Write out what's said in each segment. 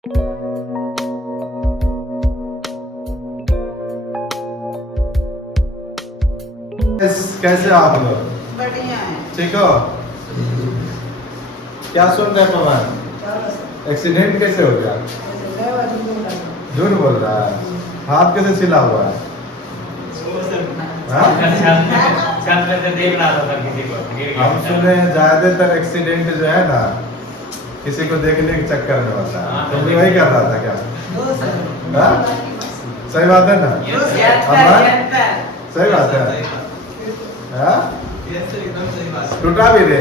कैसे आप लोग? बढ़िया है। ठीक हो? क्या सुन रहे हैं पवन? एक्सीडेंट कैसे हो गया? झूठ बोल रहा है। हाथ कैसे सिला हुआ है? हाँ? हम सुने हैं ज्यादातर एक्सीडेंट जो है ना किसी को देखने के चक्कर में होता है। तुम भी वही कर रहा था क्या? हाँ? सही बात है ना? सही बात है। हाँ? टूटा भी रे?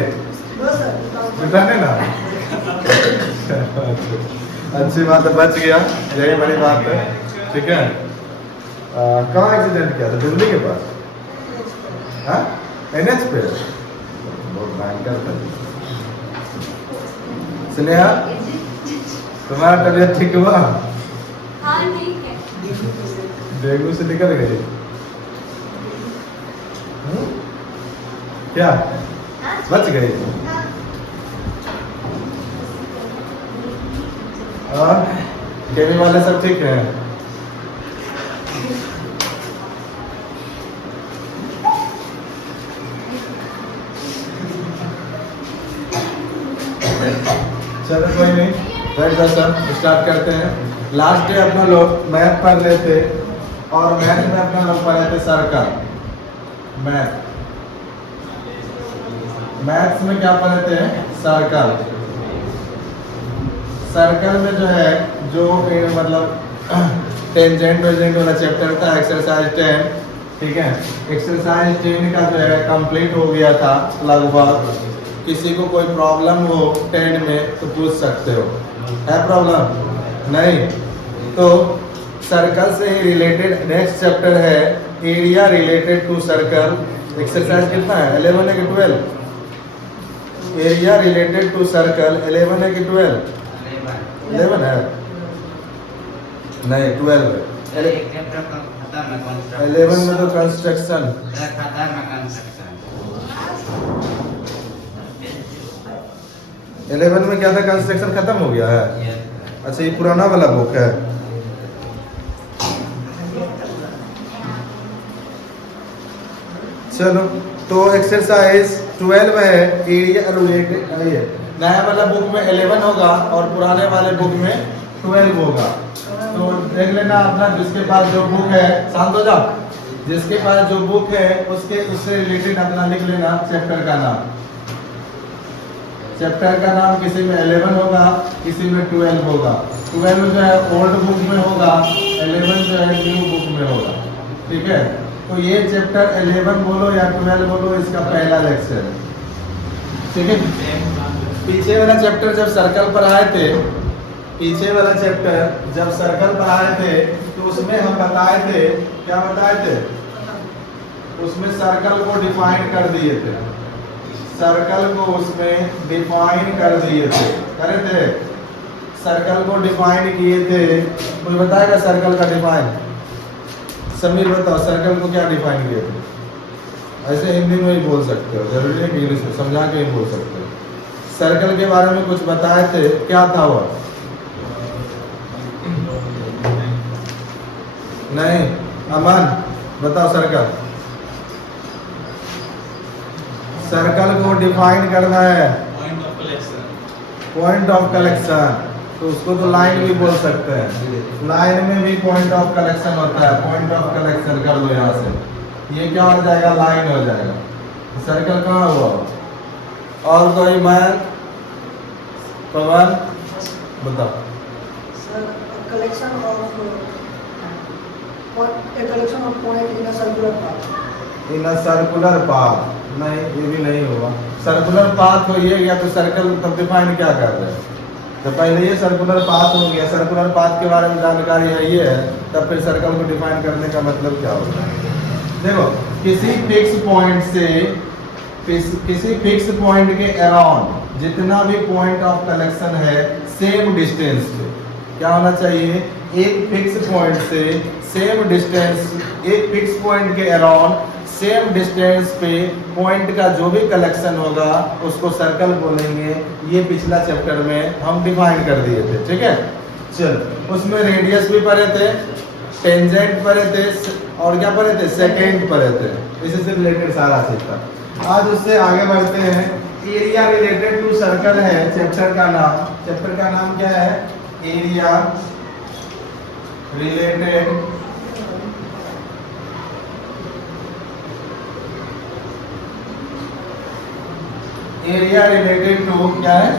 टूटा नहीं ना? अच्छी बात है, बच गया, यही बड़ी बात है। ठीक है। कहाँ एक्सीडेंट किया था? दिल्ली के पास? हाँ? NH पे? बहुत भयंकर था। स्नेहा, तुम्हारा तबीयत ठीक हुआ? हाँ ठीक है। डेंगू से निकल गई? क्या बच गई? और केवी वाले सब ठीक हैं? चलो कोई नहीं, बैठ जाओ सर, स्टार्ट करते हैं। लास्ट डे अपना लोग मैथ पढ़ रहे थे और मैथ में अपना लोग पढ़े थे सर्कल। मैथ्स में क्या पढ़े थे? सर्कल। सर्कल में जो है जो मतलब टेंजेंट वेंजेंट वाला चैप्टर था, एक्सरसाइज 10। ठीक है, एक्सरसाइज 10 का जो है कंप्लीट हो गया था लगभग। किसी को कोई प्रॉब्लम हो 10 में तो पूछ सकते हो। है प्रॉब्लम? नहीं तो सर्कल से ही रिलेटेड नेक्स्ट चैप्टर है area related to circle. Exercise कितना है? 11 है कि 12? एरिया रिलेटेड टू सर्कल 11 है कि 12? 11 है? नहीं 12 है। 11 में तो कंस्ट्रक्शन। 11 में क्या था? कंस्ट्रक्शन खत्म हो गया है। अच्छा, ये पुराना वाला बुक है। चलो तो एक्सरसाइज 12 है एरिया रिलेटेड। नया वाला बुक में 11 होगा और पुराने वाले बुक में 12 होगा। तो देख लेना अपना, जिसके पास जो बुक है, शांत हो जाओ, जिसके पास जो बुक है उससे रिलेटेड अपना लिख लेना चैप्टर का नाम। चैप्टर का नाम किसी में 11 होगा, किसी में 12 होगा। 12 जो है ओल्ड बुक में होगा, 11 जो है न्यू बुक में होगा। ठीक है, तो ये चैप्टर 11 बोलो या 12 बोलो, इसका पहला लेक्चर है। ठीक है। पीछे वाला चैप्टर जब सर्कल पर आए थे, पीछे वाला चैप्टर जब सर्कल पर आए थे तो उसमें हम बताए थे, क्या बताए थे? उसमें सर्कल को डिफाइन कर दिए थे। सर्कल को उसमें डिफाइन कर दिए थे, करे थे। सर्कल को डिफाइन किए थे। कोई बताएगा सर्कल का डिफाइन? समीर बताओ, सर्कल को क्या डिफाइन किए थे? ऐसे हिंदी में ही बोल सकते हो, जरूरी है कि इंग्लिश में समझा के ही बोल सकते हो। सर्कल के बारे में कुछ बताए थे, क्या था वो? नहीं, अमन बताओ सर्कल। सर्कल को डिफाइन करना है पॉइंट ऑफ कलेक्शन। तो उसको तो लाइन भी बोल सकते हैं। लाइन में भी पॉइंट ऑफ कलेक्शन होता है। पॉइंट ऑफ कलेक्शन कर दो यहाँ से, ये क्या हो जाएगा? लाइन हो जाएगा। सर्कल कहाँ हुआ? और कोई मैन? पवन बताओ। collection of a collection of point in a circular path. In circular path. नहीं, ये भी नहीं होगा। सर्कुलर पाथ हो ये गया तो सर्कल तब डिफाइन क्या कर रहे हैं? तो पहले ये सर्कुलर पाथ हो गया, सर्कुलर पाथ के बारे में जानकारी है ये है, तब फिर सर्कल को डिफाइन करने का मतलब क्या होता है? देखो, किसी फिक्स पॉइंट से किसी फिक्स पॉइंट के अराउंड जितना भी पॉइंट ऑफ कलेक्शन है सेम डिस्टेंस पे क्या होना चाहिए? एक फिक्स पॉइंट से सेम डिस्टेंस, एक फिक्स पॉइंट के अराउंड सेम डिस्टेंस पे पॉइंट का जो भी कलेक्शन होगा उसको सर्कल बोलेंगे। ये पिछला चैप्टर में हम डिफाइन कर दिए थे। ठीक है, चलो उसमें रेडियस भी पढ़े थे, टेंजेंट पढ़े थे और क्या पढ़े थे, सेकेंड पढ़े थे। इससे से रिलेटेड सारा चीज था। आज उससे आगे बढ़ते हैं। एरिया रिलेटेड टू सर्कल है चैप्टर का नाम। चैप्टर का नाम क्या है? एरिया रिलेटेड टू क्या है?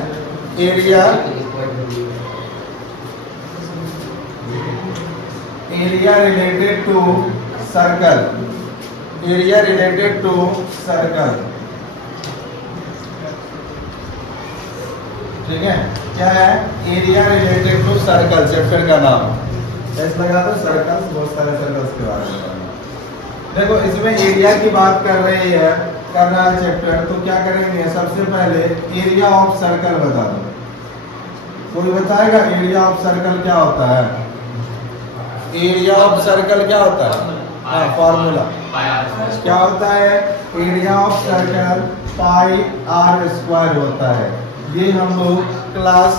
Area related to circle. Area related to circle, ठीक है। क्या है? Area related to circle chapter का नाम। ऐसा लगा दो सर्कल्स, बहुत सारे सर्कल्स के बारे में। देखो इसमें एरिया की बात कर रहा है चैप्टर, तो क्या करेंगे? सबसे पहले एरिया ऑफ सर्कल बता दो। कोई बताएगा एरिया ऑफ सर्कल क्या होता है? एरिया ऑफ सर्कल क्या होता है? हाँ, फॉर्मूला क्या होता है? Area of circle pi r square होता है। ये हम लोग क्लास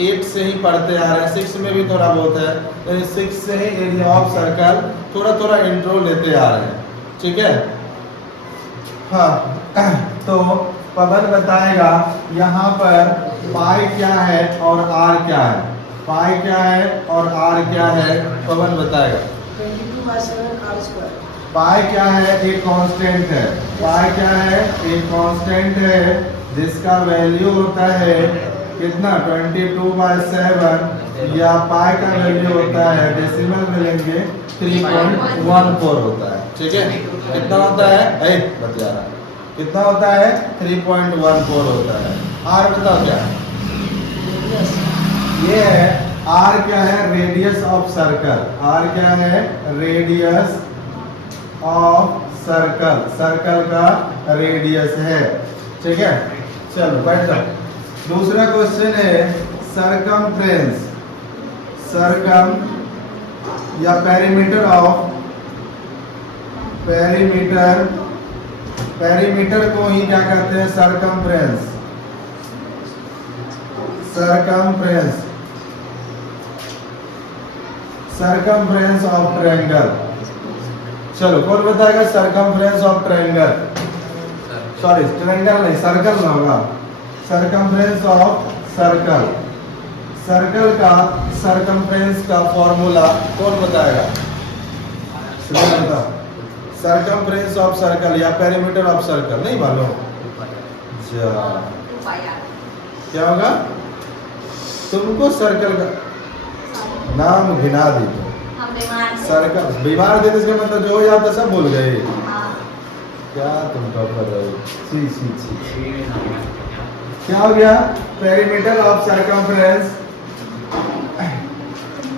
8 से ही पढ़ते आ रहे हैं, 6 में भी थोड़ा बहुत है, तो 6 से ही एरिया ऑफ सर्कल थोड़ा इंट्रो लेते आ रहे हैं, ठीक है। हाँ, तो पवन बताएगा यहाँ पर पाई क्या है और आर क्या है। पाई क्या है और आर क्या है, पवन बताएगा। 22/7 पाई क्या है? एक कांस्टेंट है। पाई क्या है? एक कांस्टेंट है जिसका वैल्यू होता है कितना? 22/7, या पाई का वैल्यू होता है, डेसिमल में लेंगे 3.14 होता है, ठीक है। कितना होता है? बता रहा कितना होता है? 3.14 होता है। आर बताओ क्या है? ये है आर क्या है? Radius of circle. आर क्या है? रेडियस ऑफ सर्कल, सर्कल का रेडियस है, ठीक है। चलो बैठ जाओ। दूसरा क्वेश्चन है सरकमफ्रेंस। सरकम या पेरीमीटर ऑफ, पेरीमीटर को ही क्या कहते हैं? सरकमफ्रेंस। Circumference of triangle. चलो कौन बताएगा circumference of triangle? Sorry triangle नहीं, सर्कल ना होगा। Circumference of circle. सर्कल का सरकमफ्रेंस का फॉर्मूला कौन बताएगा? सरकमफ्रेंस ऑफ सर्कल या पेरीमीटर ऑफ सर्कल नहीं मालूम? क्या होगा? तुमको सर्कल का नाम गिना दी तो सर्कल बीमार थे, इसका मतलब जो हो जाता सब भूल गए। क्या तुम कर रहे हो? सी क्या हो गया? पेरीमीटर ऑफ सरकमफ्रेंस,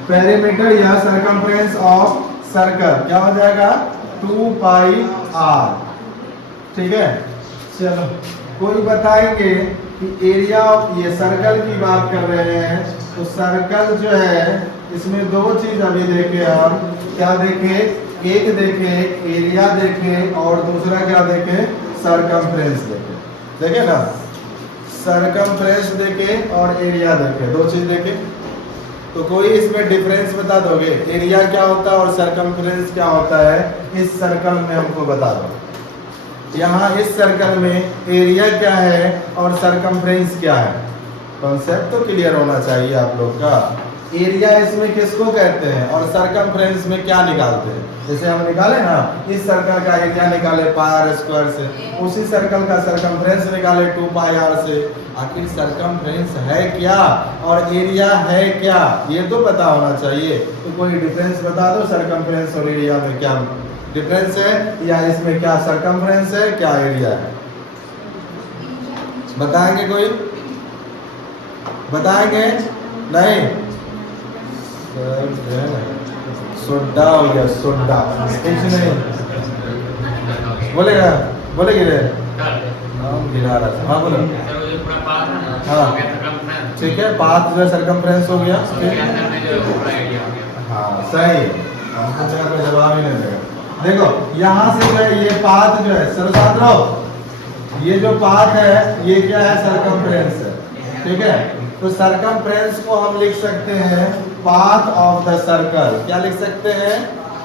पेरीमीटर या सरकमफ्रेंस ऑफ सर्कल क्या हो जाएगा? 2πr, ठीक है। चलो कोई बताएंगे कि एरिया ऑफ, ये सर्कल की बात कर रहे हैं, तो सर्कल जो है इसमें दो चीज अभी देखे हम। क्या देखे? एक देखे एरिया देखे और दूसरा क्या देखे? सरकमफ्रेंस देखे ना। सरकमफ्रेंस देखे और एरिया देखे, दो चीज देखे। तो कोई इसमें डिफरेंस बता दोगे? एरिया क्या होता है और सरकमफ्रेंस क्या होता है? इस सर्कल में हमको बता दो। यहाँ इस सर्कल में एरिया क्या है और सरकमफ्रेंस क्या है? कॉन्सेप्ट तो क्लियर होना चाहिए आप लोग का। एरिया इसमें किसको कहते हैं और सरकमफ्रेंस में क्या निकालते हैं? जैसे हम निकाले ना इस सर्कल का एरिया निकाले πr स्क्वायर से, उसी सर्कल का सरकमफ्रेंस निकाले 2πr से। आखिर सरकमफ्रेंस है क्या और एरिया है क्या, ये तो पता होना चाहिए। तो कोई डिफरेंस बता दो, सरकमफ्रेंस और एरिया में क्या डिफरेंस है, या इसमें क्या सरकमफ्रेंस है क्या एरिया है? बताएंगे कोई? बताएंगे? नहीं, सोडा हो गया, सोडा कुछ नहीं बोलेगा, बोलेगी रे हम गिरा रहा था। हाँ बोलो। हाँ ठीक है, पाथ जो है सरकमफ्रेंस हो गया। हाँ सही, हमको कोई जवाब ही नहीं देगा। देखो यहाँ से जो है ये पाथ जो है सर्वसाधारण, ये जो पाथ है ये क्या है? सरकमफ्रेंस है, ठीक है। तो सरकमफ्रेंस को हम लिख सकते हैं पाथ ऑफ द सर्कल। क्या लिख सकते हैं?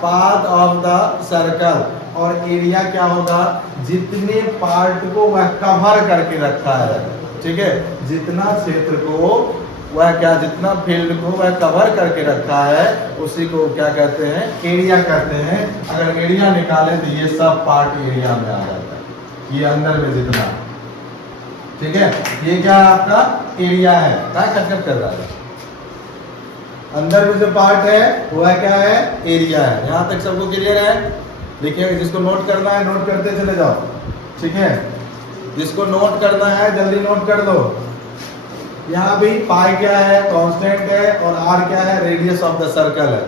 Path of the circle. और एरिया क्या होगा? जितने पार्ट को वह कवर करके रखा है, ठीक है, जितना क्षेत्र को वह क्या, जितना फील्ड को वह कवर करके रखा है उसी को क्या कहते हैं? एरिया कहते हैं। अगर एरिया निकाले तो ये सब पार्ट एरिया में आ जाता है, ये अंदर में जितना, ठीक है, ये क्या आपका एरिया है। क्या कट कर रहा है? अंदर में जो पार्ट है वह क्या है? एरिया है। यहाँ तक सबको क्लियर है? देखिए, जिसको नोट करना है नोट करते चले जाओ, ठीक है, जिसको नोट करना है जल्दी नोट कर दो। यहाँ भी पाई क्या है? कांस्टेंट है। और आर क्या है? रेडियस ऑफ द सर्कल है।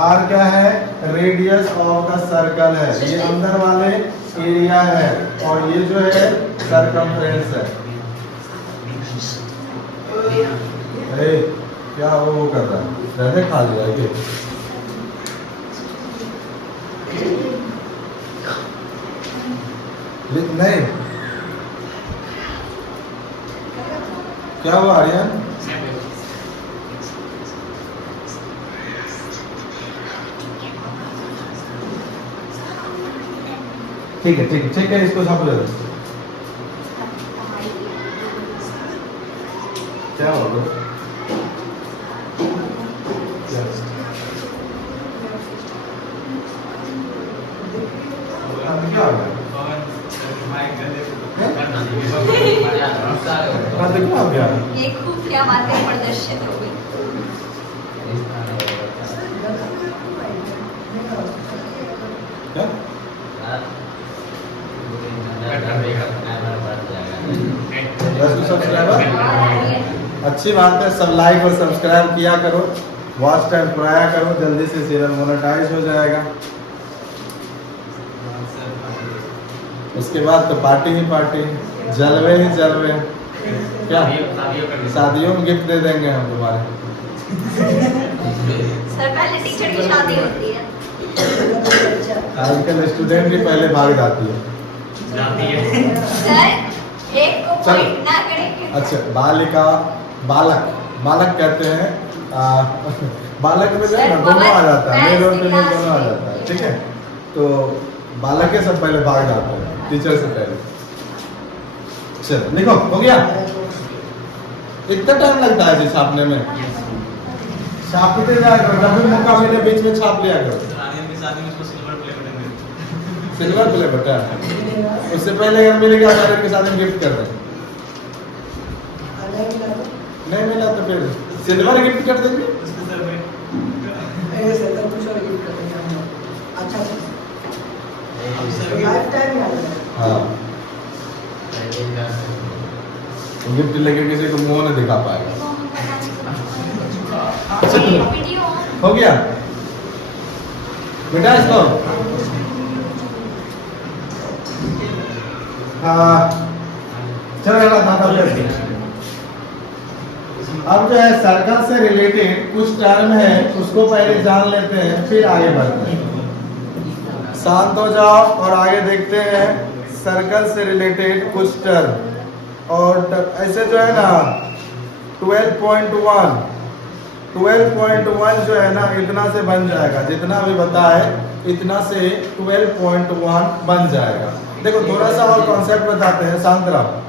आर क्या है? रेडियस ऑफ द सर्कल है। ये अंदर वाले एरिया है और ये जो है सरकमफ्रेंस है। अरे क्या वो कर रहा है? रहने खा लिया ये? नहीं, क्या हुआ आर्यन? ठीक है, ठीक है, ठीक है, इसको छापो जल्दी। क्या होगा? क्या होगा? ये खूब क्या बातें प्रदर्शित हो गई। क्या? अच्छी बात है, सब लाइक और सब्सक्राइब किया करो, वॉच टाइम बढ़ाया करो, जल्दी से सीरियल मोनेटाइज हो जाएगा। उसके बाद तो पार्टी ही पार्टी, जलवे ही जलवे। क्या शादियों में गिफ्ट दे देंगे हम तुम्हारे। सर पहले टीचर की शादी होती है। आजकल स्टूडेंट भी पहले भाग जाती है। सर एक को चलो। पॉइंट ना करेंगे। अच्छा, बालिका, बालक, बालक कहते हैं बालक में जो है ना दोनों आ जाता है, मेल और फीमेल दोनों आ जाता है, ठीक है। तो बालक के सब पहले भाग जाते हैं टीचर से पहले। चलो लिखो, हो गया? इतना टाइम लगता है जी छापने में? छापते जाया करो, जब भी मौका मिले बीच में छाप लिया करो। सिल्वर प्ले बटन, उससे पहले अगर मिलेगा तो के साथ हम गिफ्ट कर दें। नहीं मिला तो फिर सिल्वर गिफ्ट कर देंगे। हाँ, गिफ्ट लेके किसी को मुंह नहीं दिखा पाएगा। हो गया बेटा इसको? चलो अब जो है सर्कल से रिलेटेड कुछ टर्म है उसको पहले जान लेते हैं, फिर आगे बढ़ते हैं। शांत हो जाओ और आगे देखते हैं सर्कल से रिलेटेड कुछ टर्म। और ऐसे जो है ना 12.1 जो है ना इतना से बन जाएगा, जितना भी बताए इतना से 12.1 बन जाएगा। देखो थोड़ा सा और कॉन्सेप्ट बताते हैं, शांत रहो।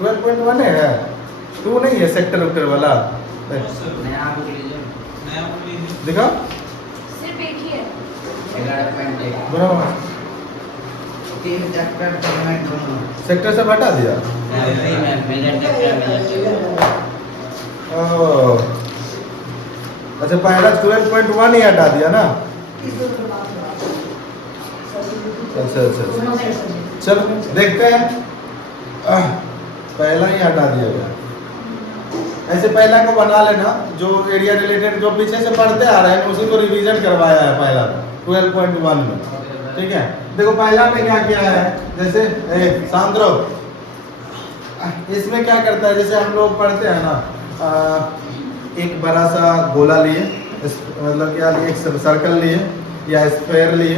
12.1 है, 2 नहीं है सेक्टर वेक्टर वाला। देखो सिर्फ एक ही है। सेक्टर से हटा दिया। अच्छा, पहला 12.1 ही हटा दिया ना? अच्छा अच्छा, चलो देखते हैं। पहला ही हटा दिया गया। ऐसे पहला को बना लेना, जो एरिया रिलेटेड जो पीछे से पढ़ते आ रहे हैं उसी को रिवीजन करवाया है पहला 12.1 में, ठीक है। देखो पहला में क्या किया है, जैसे शांत रहो, इसमें क्या करता है, जैसे हम लोग पढ़ते हैं ना, एक बड़ा सा गोला लिए, मतलब क्या लिए, एक सर्कल लिए या स्क्वायर लिए।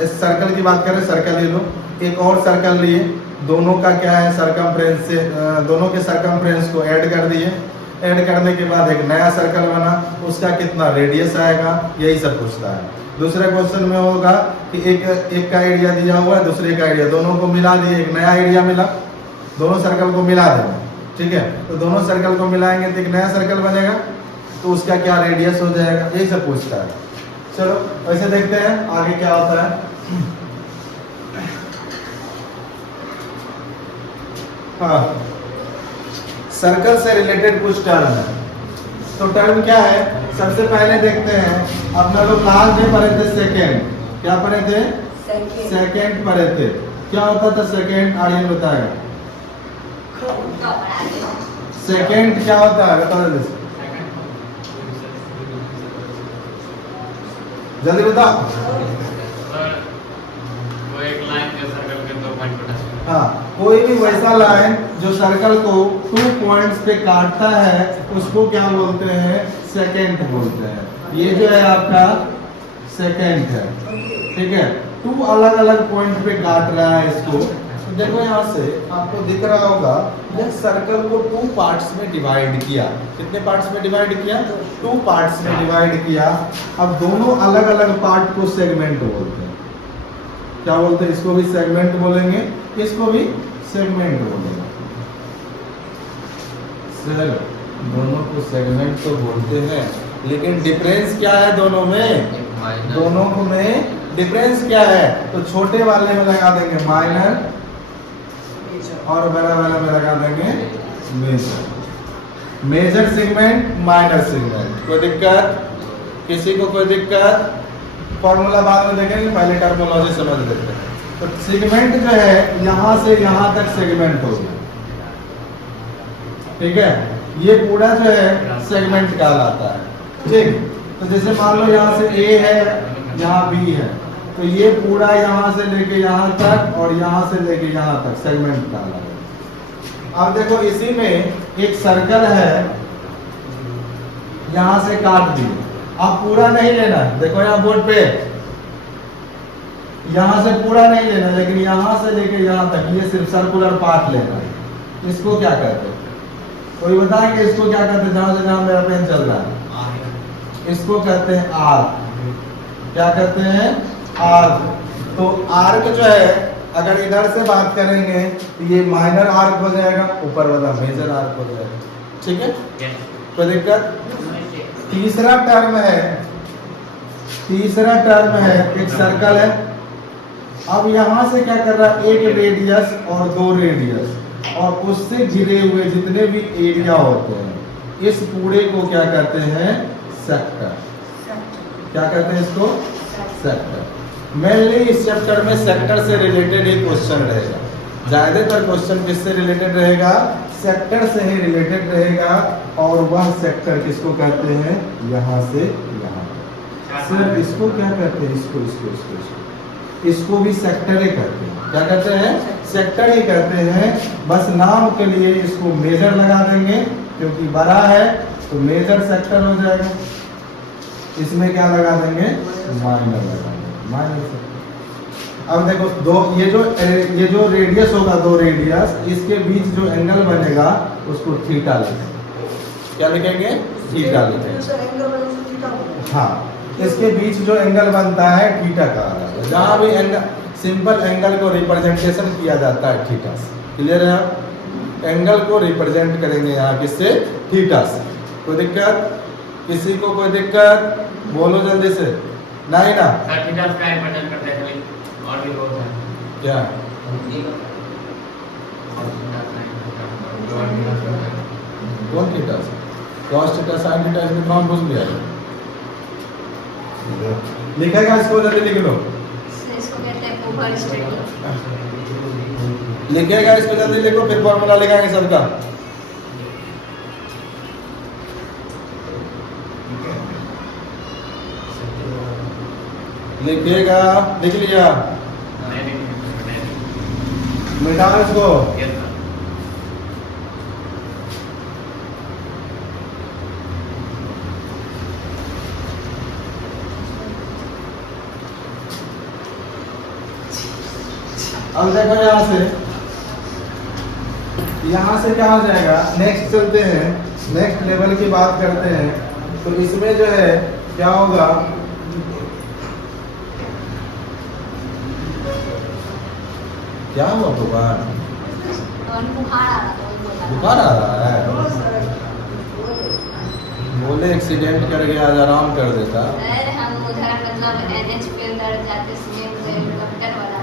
इस सर्कल की बात करें, सर्कल ले लो, एक और सर्कल लिए, दोनों का क्या है सरकमफ्रेंस से दोनों के सरकमफ्रेंस को ऐड कर दिए। ऐड करने के बाद एक नया सर्कल बना, उसका कितना रेडियस आएगा, यही सब पूछता है। दूसरे क्वेश्चन में होगा कि एक का एरिया दिया हुआ है, दूसरे का एरिया, दोनों को मिला दिए, एक नया एरिया मिला, दोनों सर्कल को मिला देंगे, ठीक है। तो दोनों सर्कल को मिलाएंगे तो एक नया सर्कल बनेगा, तो उसका क्या रेडियस हो जाएगा, यही सब पूछता है। चलो वैसे देखते हैं आगे क्या होता है। हाँ, सर्कल से रिलेटेड कुछ टर्म है। तो टर्म क्या है, सबसे पहले देखते हैं, अपना लोग लास्ट में पढ़े थे सेकेंड, क्या पढ़े थे, सेकेंड पढ़े थे। क्या होता था सेकेंड, आर्यन बताएगा सेकेंड क्या होता है, बता दे जल्दी बताओ। वो एक लाइन जो सर्कल के 2 पॉइंट बना है। हाँ, कोई भी वैसा लाइन जो सर्कल को 2 पॉइंट्स पे काटता है उसको क्या बोलते हैं, सेकेंड बोलते हैं। ये जो है आपका सेकेंड है, ठीक है। 2 अलग अलग पॉइंट पे काट रहा है इसको। तो देखो यहाँ से आपको दिख रहा होगा, यह सर्कल को 2 पार्ट्स में डिवाइड किया। कितने पार्ट्स में डिवाइड किया, 2 पार्ट्स में डिवाइड किया। अब दोनों अलग अलग पार्ट को सेगमेंट बोलते हैं। क्या बोलते हैं, इसको भी सेगमेंट बोलेंगे, इसको भी सेगमेंट बोलेंगे। सर दोनों को सेगमेंट तो बोलते हैं, लेकिन डिफरेंस क्या है दोनों में, दोनों में डिफरेंस क्या है। तो छोटे वाले में लगा देंगे माइनर और बड़ा वाले में लगा देंगे major. Major segment, minor segment. कोई दिक्कत, किसी को कोई दिक्कत, फॉर्मूला बाद में देखेंगे, पहले टर्मिनोलॉजी समझ लेते हैं। तो सेगमेंट जो है यहाँ से यहाँ तक सेगमेंट हो गया, ठीक है। ये पूरा जो है सेगमेंट कहलाता है, ठीक। तो जैसे मान लो यहाँ से ए है, यहाँ बी है, तो ये पूरा यहाँ से लेके यहाँ तक और यहाँ से लेके यहाँ तक सेगमेंट कहलाता है। अब देखो इसी में एक सर्कल है, यहाँ से काट दिए। आप पूरा नहीं लेना, देखो यहाँ बोर्ड पे, यहाँ से पूरा नहीं लेना, लेकिन यहाँ से लेके यहाँ तक ये सिर्फ सर्कुलर पार्ट लेना है। इसको क्या कहते हैं, कोई बताएंगे इसको क्या कहते हैं, जहां से जहां मेरा पेन चल रहा है, इसको कहते हैं आर्क। क्या कहते हैं, आर्क। तो आर्क जो है, अगर इधर से बात करेंगे तो ये माइनर आर्क हो जाएगा, ऊपर वाला मेजर आर्क हो जाएगा, ठीक है। कोई दिक्कत। तीसरा टर्म है, एक सर्कल है। अब यहाँ से क्या कर रहा है, एक रेडियस और 2 रेडियस और उससे घिरे हुए जितने भी एरिया होते हैं, इस पूरे को क्या कहते हैं, सेक्टर। क्या कहते हैं इसको, सेक्टर। मेनली इस चैप्टर में सेक्टर से रिलेटेड ही क्वेश्चन रहेगा। ज्यादातर क्वेश्चन किससे रिलेटेड रहेगा, सेक्टर से ही रिलेटेड रहेगा। और वह सेक्टर किसको कहते हैं, यहाँ से यहाँ। सिर्फ इसको क्या कहते हैं, इसको भी सेक्टर ही कहते हैं। क्या कहते हैं, सेक्टर ही कहते हैं। बस नाम के लिए इसको मेजर लगा देंगे, क्योंकि बड़ा है तो मेजर सेक्टर हो जाएगा। इसमें क्या लगा देंगे, माइनर लगा देंगे, माइनर सेक्टर। अब देखो ये जो रेडियस होगा, 2 रेडियस, इसके बीच जो एंगल बनेगा उसको थीटा लिखेंगे। क्या लिखेंगे, थीटा लिखेंगे। हाँ, इसके बीच जो एंगल बनता है थीटा कहा जाता है। जहाँ भी एंगल, सिंपल एंगल को रिप्रेजेंटेशन किया जाता है थीटा से। क्लियर है, आप एंगल को रिप्रेजेंट करेंगे यहाँ किससे, थीटा से। कोई दिक्कत, किसी को कोई दिक्कत, बोलो जल्दी से। नहीं ना, थीटा का रिप्रेजेंट करते हैं खाली, और भी बहुत है। क्या कौन थीटा से, cos थीटा, sin थीटा, इसमें कौन घुस गया है, लिखेगा इसको, जल्दी लिख लो। इसको कहते हैं ओवर स्टडी। लिखेगा इसको, जल्दी लिखो, फिर फॉर्मूला लिखेंगे सबका। लिखिएगा, लिख लिया, मिटाओ इसको। अब देखो यहाँ से यहाँ से क्या हो जाएगा, नेक्स्ट चलते हैं, नेक्स्ट लेवल की बात करते हैं। तो इसमें जो है क्या होगा, क्या हुआ बुखार, और बुखार आ रहा था, वही बोला। बुखार आ रहा है, बहुत सारा बोले। बोले एक्सीडेंट कर गया, आज आराम कर देता। अरे हम उधर मतलब NH पे उधर जाते समय मुझे हेलीकॉप्टर वाला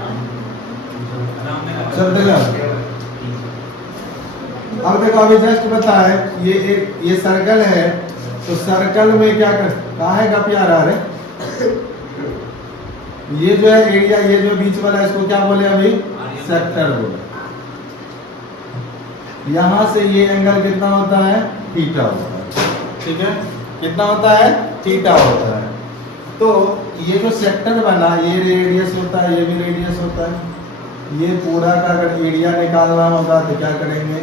चलते हैं। अब देखो, अभी जस्ट बताए ये सर्कल है, तो सर्कल में क्या कर, कहाँ है का प्यारा रे, ये जो है एरिया, ये जो बीच वाला है, इसको क्या बोले अभी, सेक्टर बोले। यहां से ये एंगल कितना होता है, थीटा होता है, ठीक है, कितना होता है, थीटा होता है। तो ये जो सेक्टर बना, ये रेडियस होता है, ये भी रेडियस होता है। ये पूरा का अगर एरिया निकालना होगा तो क्या करेंगे,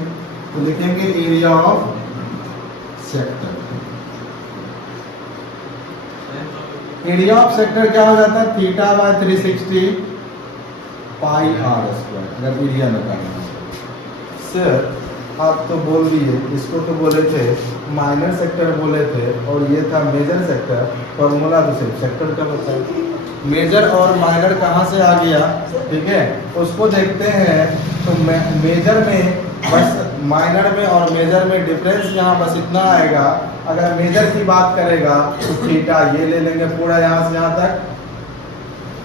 तो लिखेंगे area of sector. Area of sector क्या हो जाता है, theta by 360 pi r square, अगर एरिया निकालना है। सर आप तो बोल दिए, इसको तो बोले थे माइनर सेक्टर बोले थे, और ये था मेजर सेक्टर। फॉर्मूला तो सिर्फ सेक्टर का बताया, मेजर और माइनर कहाँ से आ गया, ठीक है, उसको देखते हैं। तो मेजर में बस, माइनर में और मेजर में डिफरेंस यहाँ बस इतना आएगा। अगर मेजर की बात करेगा तो थीटा ये ले लेंगे पूरा यहाँ से यहाँ तक,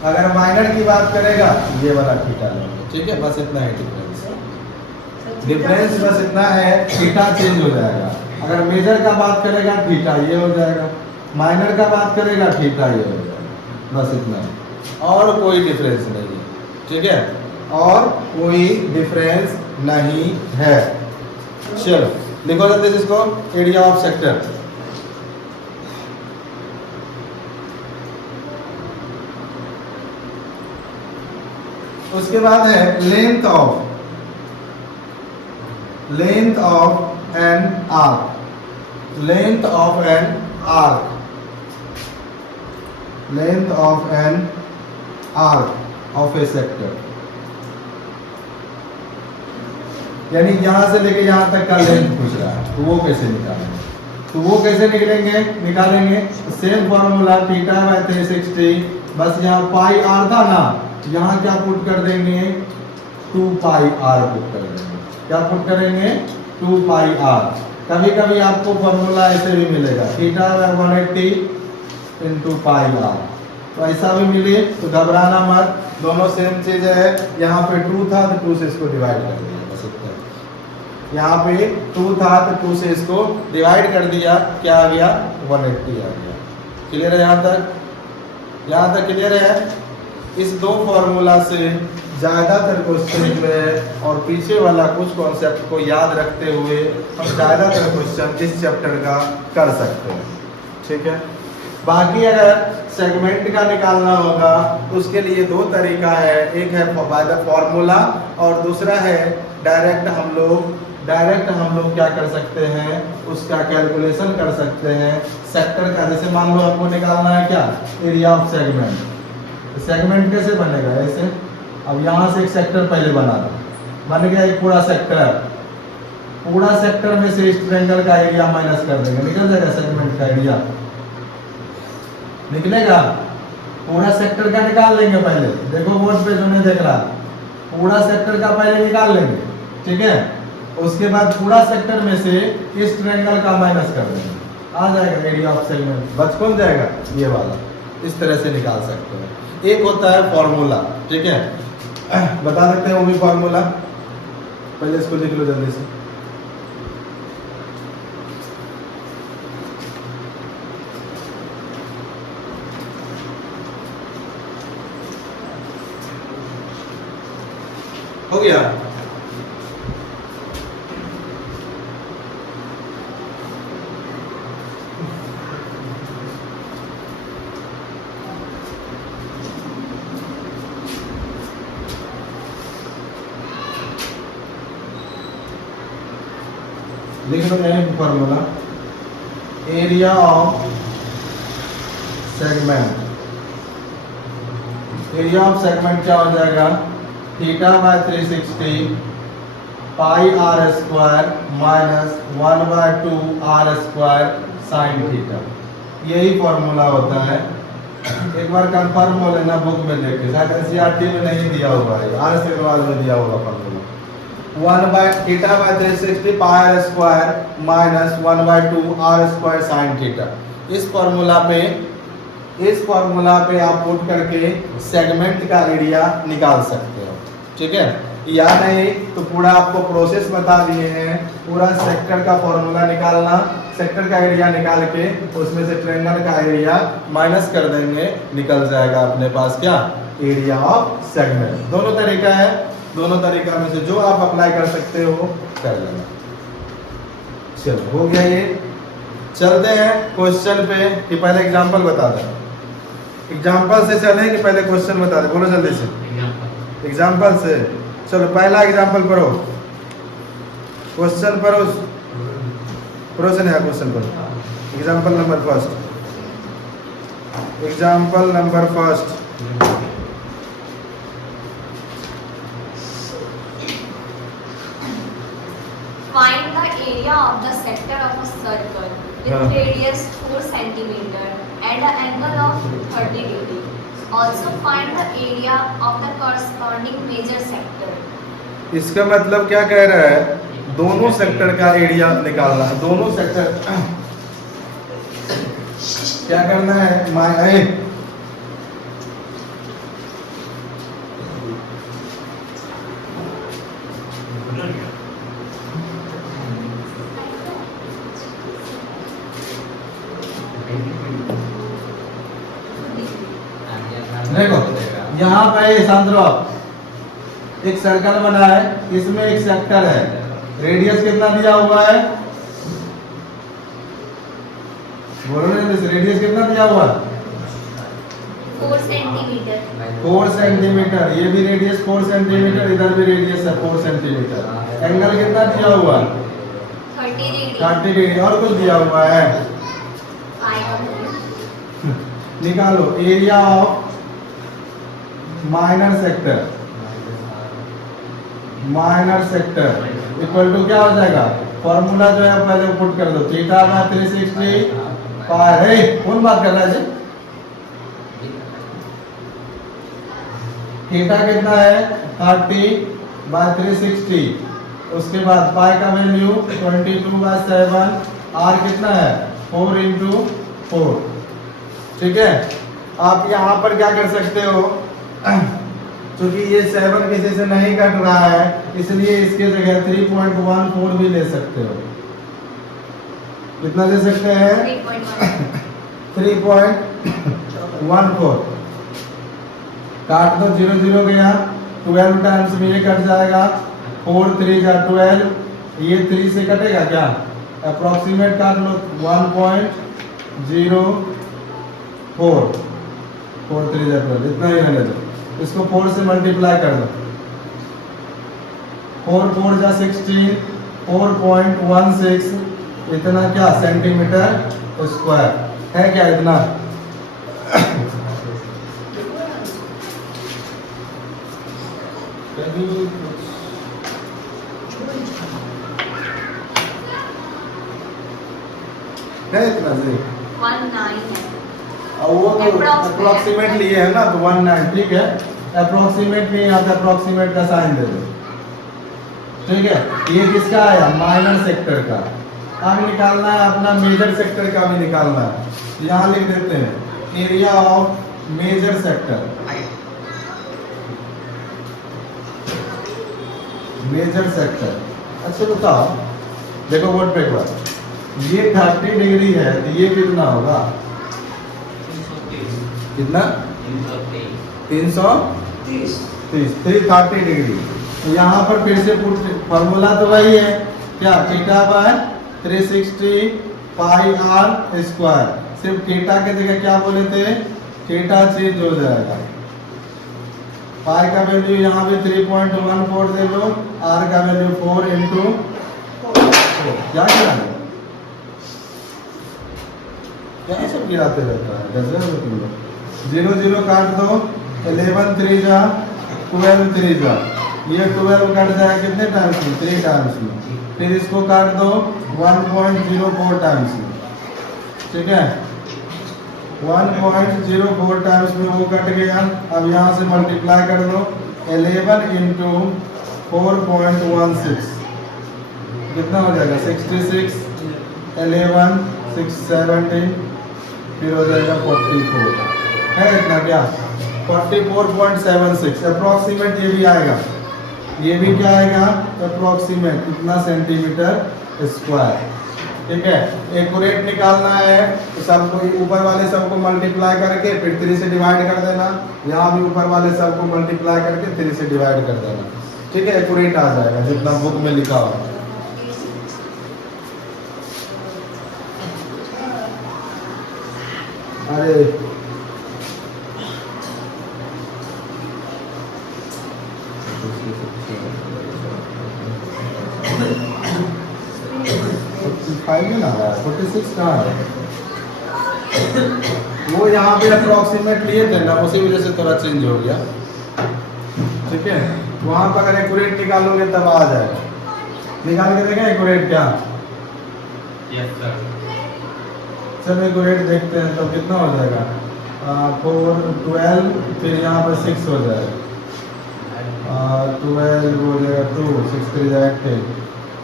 अगर माइनर की बात करेगा ये वाला थीटा लेंगे, ठीक है, बस इतना ही डिफरेंस बस इतना है, थीटा चेंज हो जाएगा। अगर मेजर का बात करेगा थीटा ये हो जाएगा, माइनर का बात करेगा थीटा ये हो जाएगा, बस इतना है, और कोई डिफरेंस नहीं है, ठीक है, और कोई डिफरेंस नहीं है। चलो लिखो जल्दी इसको, एरिया ऑफ सेक्टर। उसके बाद है length of an arc, length of an arc, length of an arc of A sector, यानी यहां से लेके यहां तक का लेंथ पूछ रहा है, तो वो कैसे निकालेंगे, तो वो कैसे निकालेंगे, सेम फॉर्मूला, थीटा बाय 360, बस यहाँ पाई आर था ना, यहाँ क्या पुट कर देंगे, 2 पाई आर पुट कर देंगे। क्या पुट करेंगे, 2 पाई आर। कभी कभी आपको फॉर्मूला ऐसे भी मिलेगा, theta by 180 into pi r, तो ऐसा भी मिले तो घबराना मत, दोनों सेम चीज है। यहाँ पे 2 था तो 2 से इसको डिवाइड कर दिया, बस इतना। यहाँ पे 2 था तो 2 से इसको डिवाइड कर दिया, क्या आ गया, 180 आ गया। क्लियर है यहाँ तक क्लियर है। इस दो फॉर्मूला से ज़्यादातर क्वेश्चन में और पीछे वाला कुछ कॉन्सेप्ट को याद रखते हुए हम ज़्यादातर क्वेश्चन इस चैप्टर का कर सकते हैं, ठीक है। बाकी अगर सेगमेंट का निकालना होगा तो उसके लिए 2 तरीका है, एक है बाय द फॉर्मूला और दूसरा है डायरेक्ट हम लोग क्या कर सकते हैं, उसका कैलकुलेशन कर सकते हैं सेक्टर का। जैसे मान लो आपको निकालना है क्या, एरिया ऑफ सेगमेंट। सेगमेंट कैसे बनेगा, ऐसे, अब यहाँ से एक सेक्टर पहले बन गया एक पूरा सेक्टर, पूरा सेक्टर में से इस ट्रायंगल का एरिया माइनस कर देंगे, निकल जाएगा सेगमेंट का एरिया, निकलेगा। पूरा सेक्टर का निकाल लेंगे पहले, देखो बोर्ड पे जो नहीं देख रहा, पूरा सेक्टर का पहले निकाल लेंगे, ठीक है। उसके बाद पूरा सेक्टर में से इस ट्रायंगल का माइनस कर देंगे, आ जाएगा एरिया ऑफ सेगमेंट, बच कौन जाएगा, ये वाला। इस तरह से निकाल सकते हैं। एक होता है फॉर्मूला, ठीक है, बता देते हैं वो भी फॉर्मूला, पहले इसको लिख लो जल्दी से। हो गया, लिख लो मैंने formula, area of segment. Area of segment क्या हो जाएगा, theta by 360 pi r square minus 1/2 r square sine theta. यही फॉर्मूला होता है। एक बार कंफर्म हो लेना बुक में देख के, शायद एनसीईआरटी में नहीं दिया होगा, आर एस अग्रवाल में दिया होगा formula. 1/θ/360 pi r square minus 1/2 r square sine theta. इस फॉर्मूला पे आप पुट करके सेगमेंट का एरिया निकाल सकते हो। ठीक है, या नहीं तो पूरा आपको प्रोसेस बता दिए हैं। पूरा सेक्टर का फॉर्मूला निकालना, सेक्टर का एरिया निकाल के उसमें से ट्रायंगल का एरिया माइनस कर देंगे, निकल जाएगा अपने पास क्या, एरिया ऑफ सेगमेंट। दोनों तरीका है, दोनों तरीका में से जो आप अप्लाई कर सकते हो कर लेना। चलो हो गया ये। चलते हैं क्वेश्चन पे कि पहले एग्जांपल बता दें। एग्जांपल से चलें कि पहले क्वेश्चन बता दें? बोलो जल्दी से। एग्जांपल से चलो, पहला एग्जांपल पढ़ो, क्वेश्चन पढ़ो, क्वेश्चन है, क्वेश्चन पढ़ो। Example number first, example number first. Find the area of the sector of a circle with radius 4 centimeter and an angle of 30 degree. Also find the area of the corresponding major sector. इसका मतलब क्या कह रहा है, दोनों sector का area निकालना है। दोनों सेक्टर क्या करना है, देखो यहाँ पे सांद्रो एक सर्कल बना है, इसमें एक सेक्टर है, रेडियस कितना दिया हुआ है, बोलो ना, रेडियस कितना दिया हुआ है, 4 सेंटीमीटर। 4 सेंटीमीटर। ये भी रेडियस 4 सेंटीमीटर, इधर भी रेडियस है 4 सेंटीमीटर। एंगल कितना दिया हुआ है, 30 डिग्री। 30 डिग्री। और कुछ दिया हुआ है, निकालो area of minor sector. Minor sector equal to क्या हो जाएगा, फॉर्मूला जो है पहले पुट कर दो, θ/360 पाई। है कौन बात कर रहा है जी, थीटा कितना है 30/360। उसके बाद पाई का वैल्यू 22/7, आर कितना है 4 × 4। ठीक है, आप यहाँ पर क्या कर सकते हो, क्योंकि ये 7 किसी से नहीं कट रहा है, इसलिए इसके जगह 3.14 भी ले सकते हो। कितना ले सकते हैं, 3.14। काट दो, 0 0 गया, 12 टाइम्स में ये कट जाएगा, 4 3 जा 12, ये 3 से कटेगा क्या, अप्रोक्सीमेट काट लो 1.04, 4 3 जा 12, इतना ही रहने दो। इसको 4 से मल्टीप्लाई कर दो, 4 4 जा 16, 4.16, इतना क्या सेंटीमीटर स्क्वायर है, क्या इतना। है इतना जी, 19 और वो तो अप्रोक्सीमेटली है ना, तो 19। ठीक है, अप्रोक्सीमेट में यहाँ पे अप्रोक्सीमेट का साइन दे दो। ठीक है, ये किसका आया, माइनर सेक्टर का। अब निकालना है अपना मेजर सेक्टर का भी निकालना है। यहाँ लिख देते हैं area of major sector. Major sector, अच्छा बताओ, देखो बोर्ड पे एक बार, ये 30 डिग्री है तो ये कितना होगा, कितना 330, 330 डिग्री। तो यहाँ पर फिर से फॉर्मूला तो वही है, क्या θ/360 पाई आर स्क्वायर। सिर्फ थीटा के जगह क्या बोले थे, थीटा चेंज हो जाएगा। पाई का वैल्यू यहाँ पे 3.14 दे दो, आर का वैल्यू 4 × 4। क्या गिराना, क्या सब गिराते रहता है, गजब है तुम लोग। 0 0 काट दो, 11 3 जा 12 3 जा, ये 12 कट जाए कितने टाइम्स में? 3 टाइम्स में। फिर इसको काट दो 1.04 टाइम्स में, ठीक है। 1.04 टाइम्स में वो कट गया। अब यहाँ से मल्टीप्लाई कर दो 11 इंटू 4.16 कितना हो जाएगा? 66, 11, 6, 17, फिर हो जाएगा 44 है इतना क्या? 44.76 अप्रोक्सीमेट ये भी आएगा। ये भी क्या आएगा? अप्रोक्सीमेट कितना सेंटीमीटर स्क्वायर, ठीक है। एक्यूरेट निकालना है तो सबको ऊपर वाले सबको मल्टीप्लाई करके फिर 3 से डिवाइड कर देना। यहाँ भी ऊपर वाले सबको मल्टीप्लाई करके 3 से डिवाइड कर देना, ठीक है। एक्यूरेट आ जाएगा जितना बुक में लिखा हो। अरे 45 है ना, 46 कहाँ है? वो यहाँ पे अप्रोक्सीमेट लिए थे ना, उसी वजह से थोड़ा चेंज हो गया, ठीक है। वहाँ पर अगर एक्यूरेट निकालोगे तब आ जाएगा। निकाल के देखें एक्यूरेट क्या? Yes sir. चलो एक्यूरेट देखते हैं तो कितना हो जाएगा? 4, 12, फिर यहाँ पर 6 हो जाएगा। 12 हो जाएगा 2, 6 3 जाएगा 10,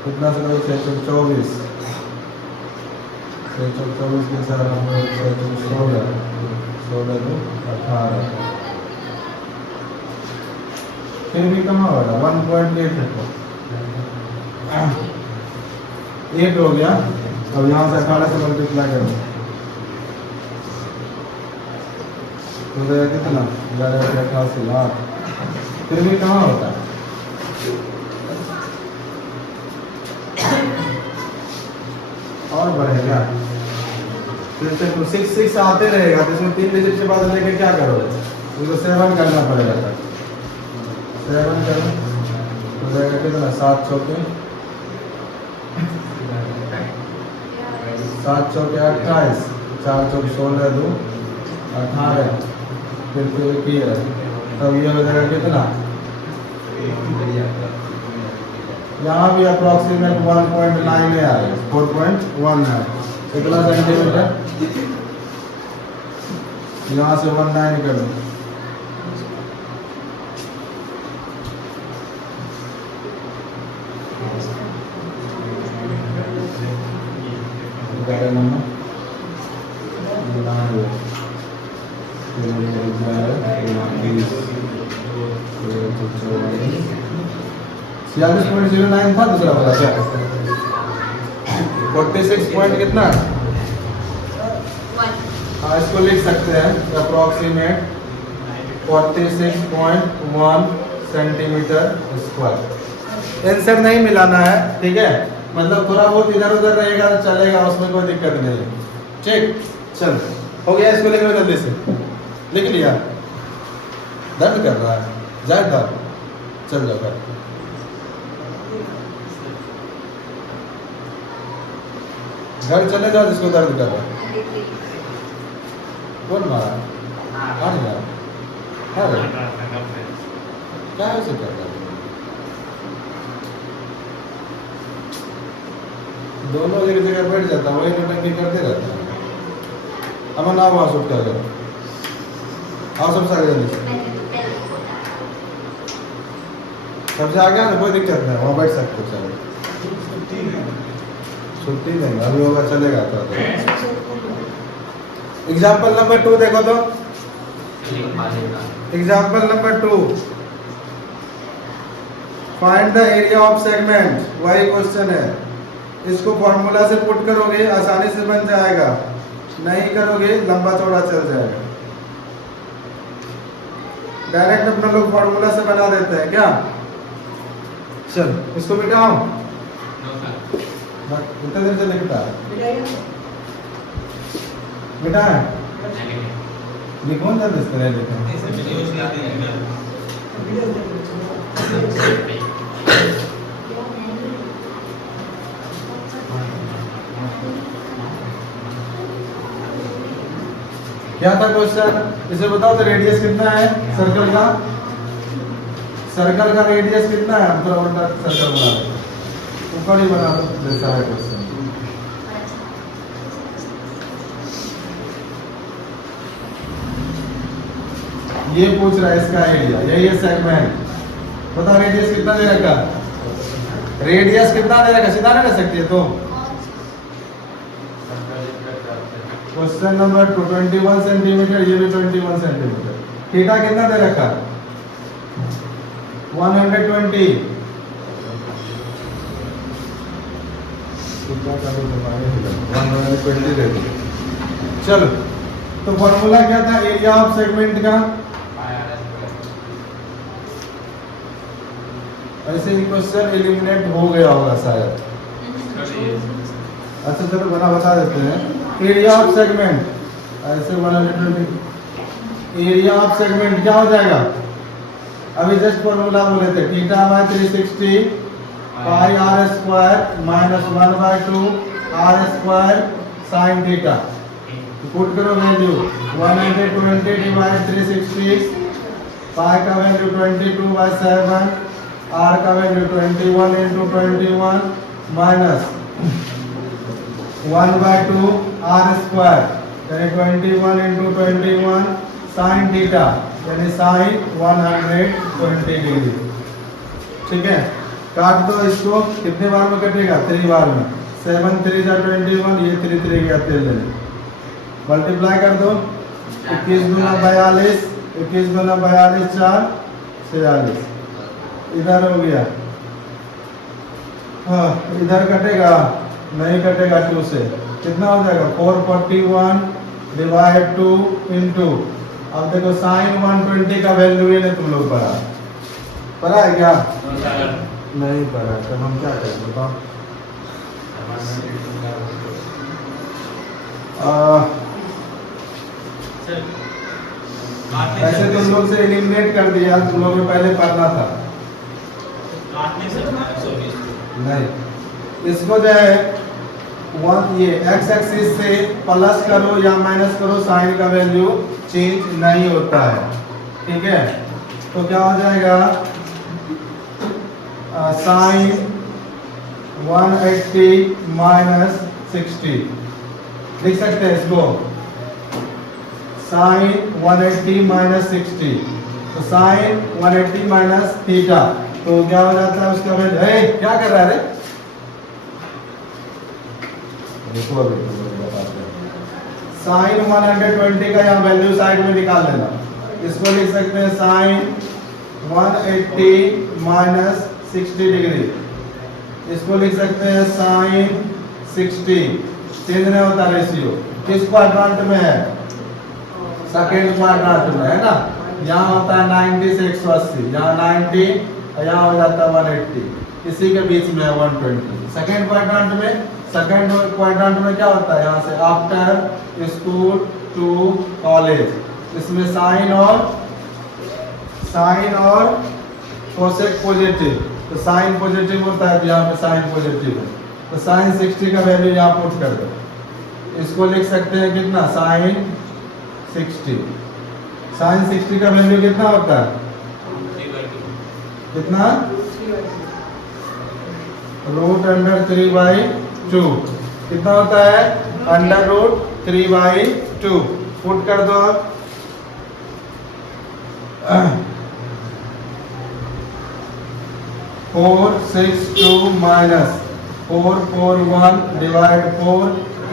कितना से 6 24, 6 24 के साथ हम 16, 16 2 18, फिर भी कम होगा 1.8 8 हो गया। अब यहाँ से 18 से मल्टीप्लाई करो तो देगा कितना? 1188 लाख। फिर भी कहाँ होता है? और बढ़ेगा फिर से 6 आते रहेगा तो इसमें 3 डिजिट के बाद लेके क्या करोगे? इसको 7 करना पड़ेगा तक 7 करो तो देगा कितना? 7 चौके 7 चौके 28, 4 चौके 16 2 18, फिर तो एक ही है। तब ये हो जाएगा कितना? यहाँ भी अप्रोक्सीमेट 1.9 है, 4.1 है। कितना सेंटीमीटर? यहाँ से 19 कर दो। नंबर 46.09 था दूसरा वाला क्या? 46 पॉइंट कितना? हाँ इसको लिख सकते हैं अप्रोक्सीमेट 46.1 सेंटीमीटर स्क्वायर। आंसर नहीं मिलाना है, ठीक है। मतलब थोड़ा बहुत इधर उधर रहेगा तो चलेगा, उसमें कोई दिक्कत नहीं है, ठीक। चल हो गया, इसको लिख लो जल्दी से। लिख लिया? दर्द कर रहा है? जाए था, चल जाओ कर। घर चले जाओ जिसको दर्द कर रहा है। कौन मारा? कौन मारा? अरे क्या है उसे कर रहा है? दोनों एक जगह बैठ जाता है, वही नौटंकी करते रहता है। अमन आओ वहाँ शूट कर दो, आओ सबसे आगे जल्दी से। सबसे आगे ना, कोई दिक्कत नहीं, वहाँ बैठ सकते हो। चलो छुट्टी नहीं अभी होगा, चलेगा तो। एग्जाम्पल नंबर 2 देखो तो। Example number 2, find the area of segment. वही क्वेश्चन है, इसको फॉर्मूला से पुट करोगे आसानी से बन जाएगा, नहीं करोगे लंबा चौड़ा चल जाएगा। डायरेक्ट अपना लोग फॉर्मूला से बना देते हैं क्या? चल इसको मिटाओ। कितने देर से लिखता है? मिटा है लिखो ना, इस तरह लिखो। क्या था क्वेश्चन? इसे बताओ तो रेडियस कितना है सर्कल का? सर्कल का रेडियस कितना है? पूरा उल्टा सर्कल बना लो, ऊपर ही बना लो जैसा है क्वेश्चन। ये पूछ रहा है इसका एरिया, यही है सेगमेंट। बताओ रेडियस कितना दे रखा? रेडियस कितना दे रखा? सीधा नहीं रह सकती है तो क्वेश्चन नंबर 21 सेंटीमीटर, ये भी 21 सेंटीमीटर। थीटा कितना दे रखा? 120। कितना का 120 दे दिया। चलो, तो फॉर्मूला क्या था एरिया ऑफ सेगमेंट का? ऐसे ही क्वेश्चन एलिमिनेट हो गया होगा शायद। अच्छा चलो बता देते हैं। एरिया ऑफ सेगमेंट ऐसे 120, एरिया ऑफ सेगमेंट क्या हो जाएगा? अभी जस्ट फॉर्मूला बोले थे, theta by 360 pi r square minus 1/2 r square sine theta. Put करो वैल्यू 120 डिवाइड 360, पाई का वैल्यू 22/7, आर का value 21 into 21 minus 1/2 r square यानी 21 into 21 साइन थीटा यानी साइन 120 डिग्री। ठीक है, काट दो इसको। कितने बार में कटेगा? 3 बार में। 7 3 जा 21, ये 3 3 गया 3। मल्टीप्लाई कर दो। 21 गुना 42, 21 गुना 42 4 46। इधर हो गया, हाँ इधर कटेगा नहीं, कटेगा 2 से। कितना हो जाएगा? 441 डिवाइड 2 इंटू, अब देखो साइन 120 का वैल्यू ही नहीं तुम लोग पढ़ा है क्या? नहीं पढ़ा, तब हम क्या करें बताओ? ऐसे तुम लोग से एलिमिनेट कर दिया, तुम लोग को पहले पढ़ना था। नहीं, इसको जो है ये एक्स एक्सिस से प्लस करो या माइनस करो, साइन का वैल्यू चेंज नहीं होता है। ठीक है, तो क्या हो जाएगा? साइन 180 माइनस 60 लिख सकते हैं इसको, साइन 180 माइनस 60। तो साइन 180 माइनस थीटा, तो क्या हो जाता है उसका वैल्यू? क्या कर रहा है रे? साइन 120 का यहाँ वैल्यू साइड में निकाल लेना। इसको लिख सकते हैं साइन 180 माइनस 60 डिग्री। इसको लिख सकते हैं साइन 60। चेंज नहीं होता रेशियो। किस क्वाड्रेंट में है? सेकेंड क्वाड्रेंट में है ना। यहाँ होता है 90 से 180, यहाँ 90 और यहाँ हो जाता है 180, इसी के बीच में है 120। सेकेंड क्वाड्रेंट में क्या होता है? यहाँ से आफ्टर स्कूल टू कॉलेज, इसमें साइन और कोसेक पॉजिटिव, तो साइन पॉजिटिव होता है, तो यहाँ पे साइन पॉजिटिव है, तो साइन 60 का वैल्यू यहाँ पुट कर दो। इसको लिख सकते हैं कितना? साइन 60। साइन 60 का वैल्यू कितना होता है? कितना? √3/2 कितना होता है? √3/2 पुट कर दो। 462 माइनस 441 डिवाइड 4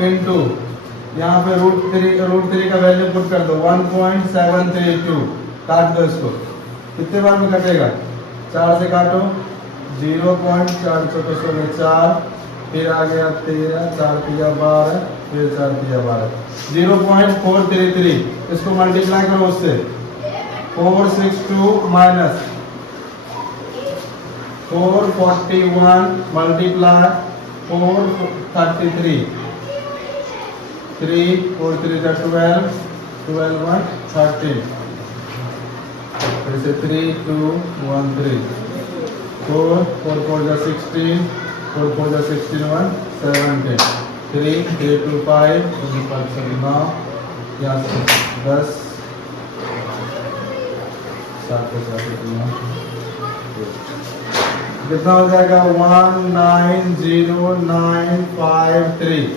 इंटू, यहाँ पे √3 का वैल्यू पुट कर दो 1.732। काट दो इसको। कितने बार में कटेगा? 4 से काटो, 0.4 फिर आ गया 13, 4 3 12, फिर 4 3 12, 0.433। इसको मल्टीप्लाई करो उससे। 462 माइनस 441 मल्टीप्लाई 433, 3 4 3 12, 12 1 13, फिर से 3 2 1 3, 4 4 4 16, 4 4 16 1 17, 3 3 2 5 9 या 10 7 9 कितना हो जाएगा 190953।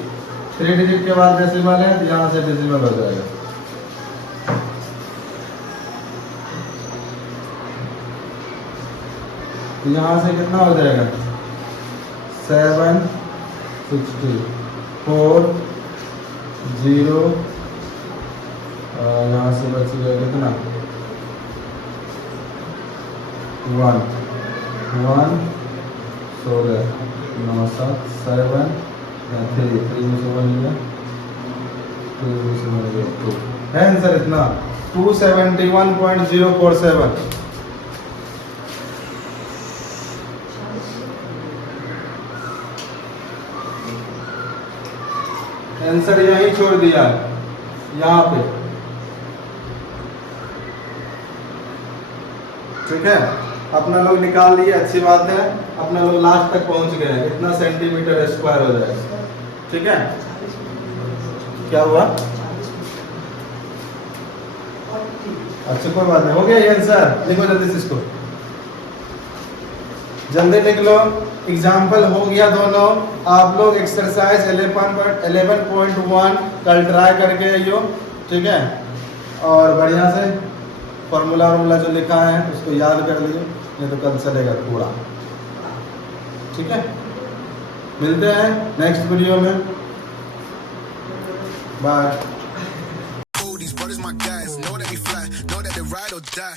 3 डिजिट के बाद डेसिमल है तो यहाँ से डेसिमल हो जाएगा। तो यहाँ से कितना हो जाएगा 764 0 यहाँ से बच गया कितना 1 1 16 9 7 7 3 में से 1 लिया 2 में से 1 लिया 2 है आंसर इतना 271.047। आंसर यहीं छोड़ दिया यहाँ पे, ठीक है। अपना लोग निकाल लिए, अच्छी बात है। अपना लोग लास्ट तक पहुंच गए, इतना सेंटीमीटर स्क्वायर हो जाएगा, ठीक है। क्या हुआ? अच्छा कोई बात नहीं, हो गया ये आंसर। लिखो जल्दी से इसको, जल्दी लिख लो। एग्जाम्पल हो गया दोनों। आप लोग एक्सरसाइज 11.1 कल ट्राई करके आइयो, ठीक है। और बढ़िया से फॉर्मूला जो लिखा है उसको याद कर लियो, नहीं तो कल चलेगा पूरा, ठीक है। मिलते हैं नेक्स्ट वीडियो में, bye. These brothers my guys, know that we fly, know that they ride or die.